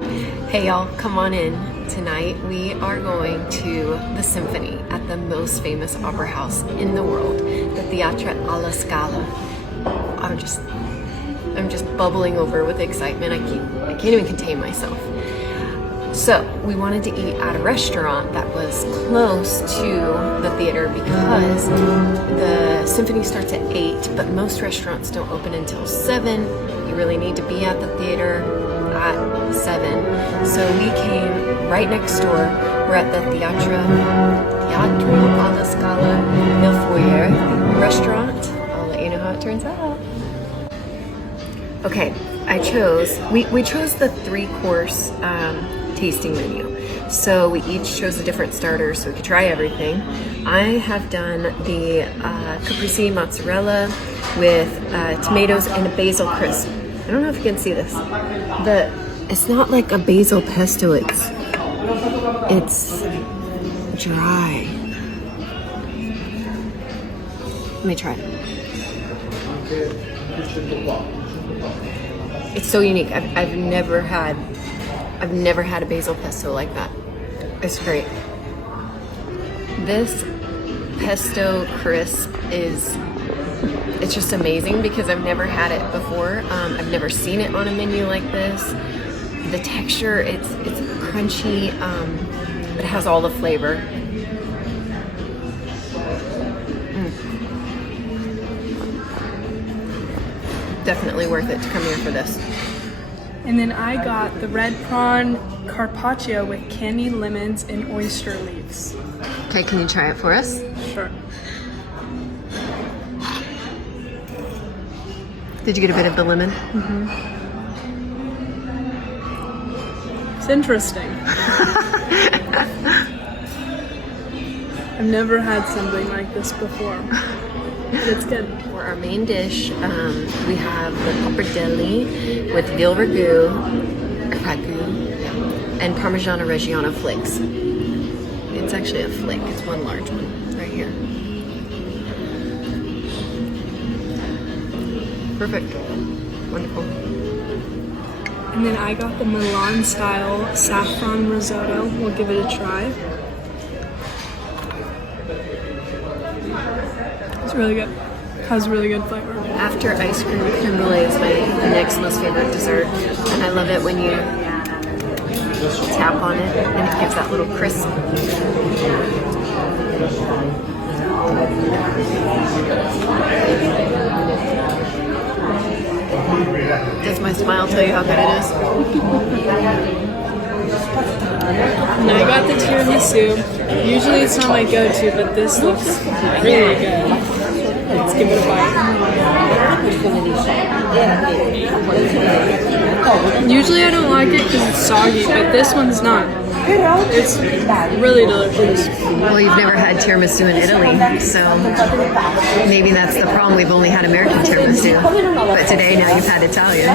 Hey y'all, come on in. Tonight we are going to the symphony at the most famous opera house in the world, the Teatro Alla Scala. I'm just bubbling over with excitement. I can't even contain myself. So we wanted to eat at a restaurant that was close to the theater because the symphony starts at 8, but most restaurants don't open until 7. You really need to be at the theater at 7. So we came right next door. We're at the Teatro Alla Scala, the Foyer Restaurant. I'll let you know how it turns out. Okay, we chose the 3-course tasting menu. So we each chose a different starter so we could try everything. I have done the caprese mozzarella with tomatoes and a basil crisp. I don't know if you can see this. It's not like a basil pesto, it's dry. Let me try it. It's so unique. I've never had a basil pesto like that. It's great. This pesto crisp it's just amazing because I've never had it before. I've never seen it on a menu like this. The texture, it's crunchy, but it has all the flavor. Definitely worth it to come here for this. And then I got the red prawn carpaccio with candied lemons and oyster leaves. Okay, can you try it for us? Sure. Did you get a bit of the lemon? Mm-hmm. It's interesting. I've never had something like this before. It's good. For our main dish, we have the pappardelle with veal ragu, and Parmigiano Reggiano flakes. It's actually a flake. It's one large one right here. Perfect. Wonderful. And then I got the Milan style saffron risotto. We'll give it a try. It's really good. Has really good flavor. After ice cream, creme brulee is my next most favorite dessert. And I love it when you tap on it and it gives that little crisp. Does my smile tell you how good it is? And I got the tiramisu. Usually it's not my go-to, but this looks really good. Let's give it a bite. Usually I don't like it because it's soggy, but this one's not. It's really delicious. Well, you've never had tiramisu in Italy, so maybe that's the problem. We've only had American tiramisu, but today now you've had Italian.